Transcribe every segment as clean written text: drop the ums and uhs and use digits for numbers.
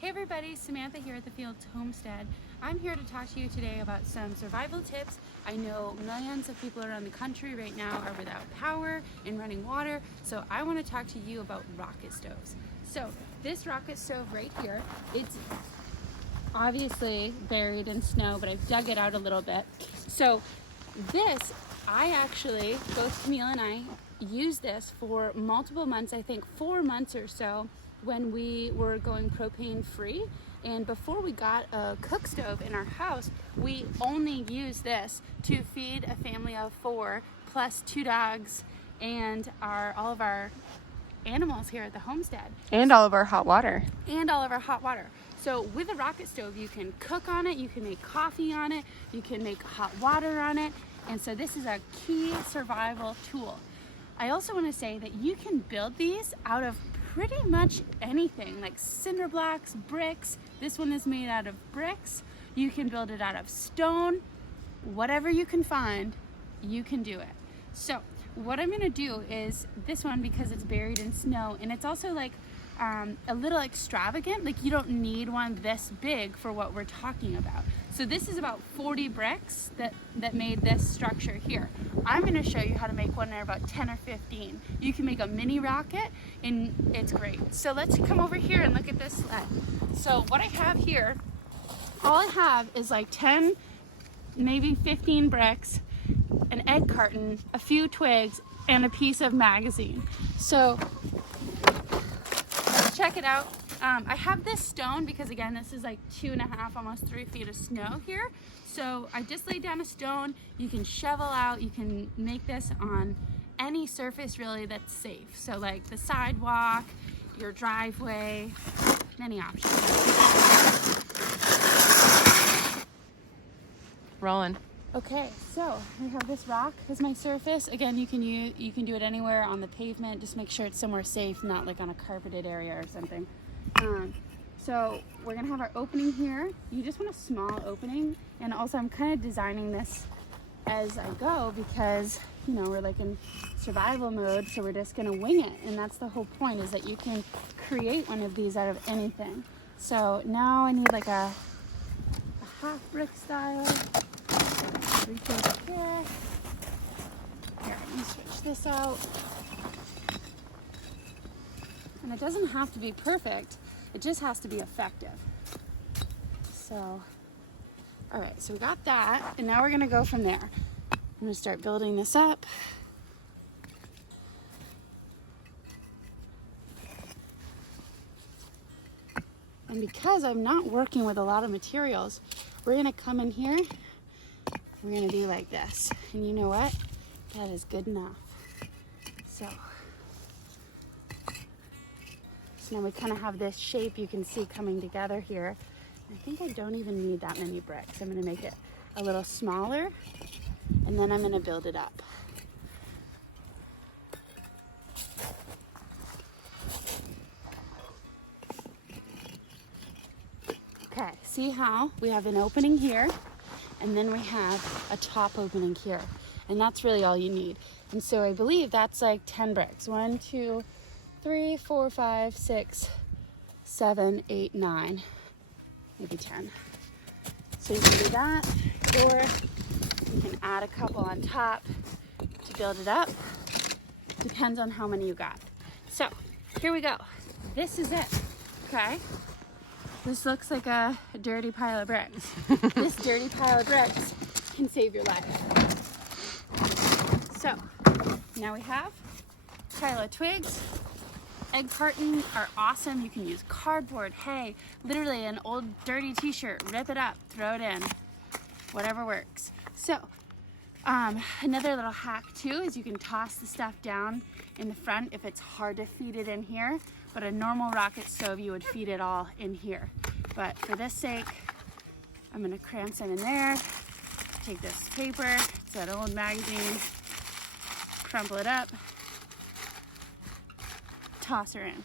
Hey everybody, Samantha here at the Fields Homestead. I'm here to talk to you today about some survival tips. I know millions of people around the country right now are without power and running water, so I want to talk to you about rocket stoves. So this rocket stove right here, it's obviously buried in snow, but I've dug it out a little bit. So this, both Camille and I used this for multiple months, I think 4 months or so, when we were going propane free. And before we got a cook stove in our house, we only used this to feed a family of 4 plus 2 dogs and all of our animals here at the homestead. And all of our hot water. So with a rocket stove, you can cook on it, you can make coffee on it, you can make hot water on it. And so this is a key survival tool. I also want to say that you can build these out of pretty much anything, like cinder blocks, bricks. This one is made out of bricks. You can build it out of stone. Whatever you can find, you can do it. So what I'm gonna do is this one, because it's buried in snow, and it's also like a little extravagant. Like, you don't need one this big for what we're talking about. So this is about 40 bricks that made this structure here. I'm gonna show you how to make one in about 10 or 15. You can make a mini rocket and it's great. So let's come over here and look at this sled. So what I have here, all I have is like 10, maybe 15 bricks, an egg carton, a few twigs, and a piece of magazine. So let's check it out. I have this stone because, again, this is like 2.5, almost 3 feet of snow here. So I just laid down a stone. You can shovel out, you can make this on any surface really that's safe. So like the sidewalk, your driveway, many options. Rolling. Okay, so we have this rock as my surface. Again, you can do it anywhere on the pavement. Just make sure it's somewhere safe, not like on a carpeted area or something. So we're gonna have our opening here. You just want a small opening, and also I'm kind of designing this as I go because, you know, we're like in survival mode, so we're just gonna wing it, and that's the whole point, is that you can create one of these out of anything. So now I need like a half brick style. 3/4 brick. Here, let me switch this out. And it doesn't have to be perfect, it just has to be effective. So, all right, so we got that, and now we're gonna go from there. I'm gonna start building this up. And because I'm not working with a lot of materials, we're gonna come in here, we're gonna do like this. And you know what? That is good enough. So now we kind of have this shape you can see coming together here. I think I don't even need that many bricks. I'm gonna make it a little smaller, and then I'm gonna build it up. Okay, see how we have an opening here, and then we have a top opening here, and that's really all you need. And so I believe that's like 10 bricks. 1, 2, 3, 4, 5, 6, 7, 8, 9, maybe 10. So you can do that, or you can add a couple on top to build it up. Depends on how many you got. So here we go. This is it, okay? This looks like a dirty pile of bricks. This dirty pile of bricks can save your life. So now we have a pile of twigs. Egg carton are awesome. You can use cardboard, hay, literally an old dirty t-shirt, rip it up, throw it in, whatever works. So another little hack too is you can toss the stuff down in the front if it's hard to feed it in here, but a normal rocket stove, you would feed it all in here. But for this sake, I'm gonna cram some in there, take this paper, it's that old magazine, crumple it up, toss her in,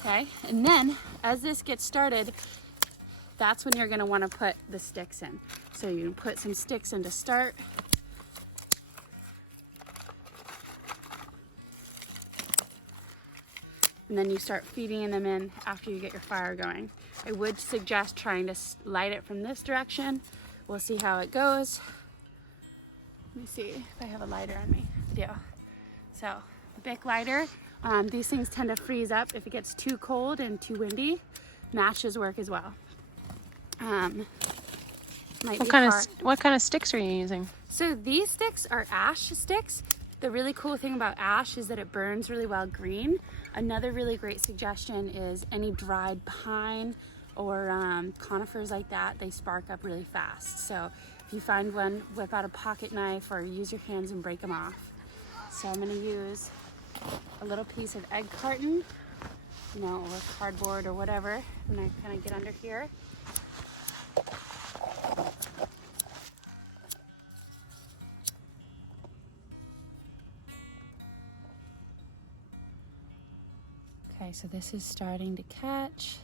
okay? And then as this gets started, that's when you're gonna wanna put the sticks in. So you can put some sticks in to start. and then you start feeding them in after you get your fire going. I would suggest trying to light it from this direction. We'll see how it goes. Let me see if I have a lighter on me. I do. So, the Bic lighter. These things tend to freeze up if it gets too cold and too windy. Matches work as well. What kind of sticks are you using? So these sticks are ash sticks. The really cool thing about ash is that it burns really well green. Another really great suggestion is any dried pine or conifers like that. They spark up really fast. So if you find one, whip out a pocket knife or use your hands and break them off. So I'm gonna use a little piece of egg carton, or cardboard or whatever. And I kind of get under here. Okay, so this is starting to catch.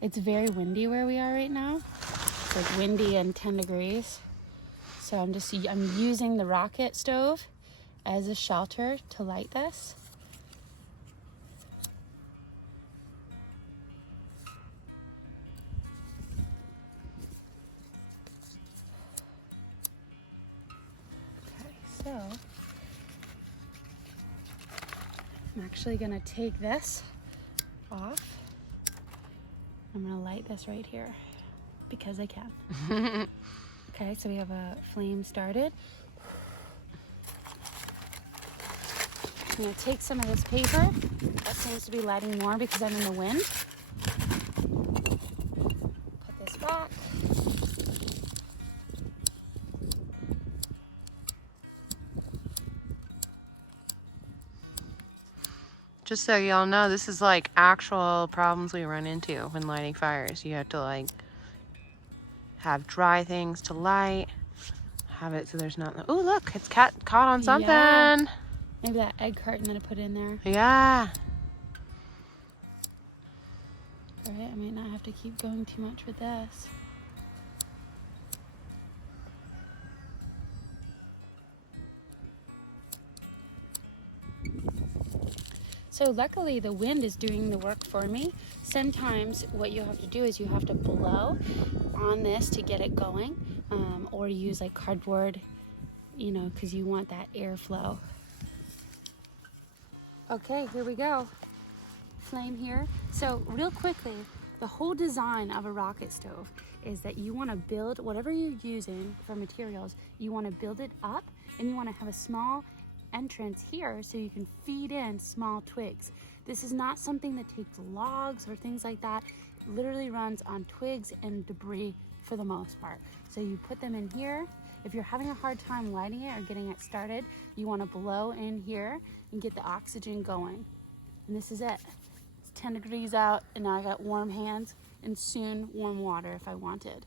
It's very windy where we are right now. It's like windy and 10 degrees. So I'm using the rocket stove as a shelter to light this. So I'm actually gonna take this off. I'm gonna light this right here because I can. Okay, so we have a flame started. I'm gonna take some of this paper. That seems to be lighting more because I'm in the wind. Put this back. Just so y'all know, this is like actual problems we run into when lighting fires. You have to like have dry things to light, have it so there's not. Oh, look, it's caught on something. Yeah. Maybe that egg carton that I put in there. Yeah. All right, I might not have to keep going too much with this. So luckily the wind is doing the work for me. Sometimes what you have to do is you have to blow on this to get it going, or use like cardboard, because you want that airflow. Okay, here we go. Flame here. So real quickly, the whole design of a rocket stove is that you want to build whatever you're using for materials, you want to build it up and you want to have a small entrance here so you can feed in small twigs. This is not something that takes logs or things like that. It literally runs on twigs and debris for the most part. So you put them in here. If you're having a hard time lighting it or getting it started, you want to blow in here and get the oxygen going. And this is it. It's 10 degrees out and now I got warm hands and soon warm water if I wanted.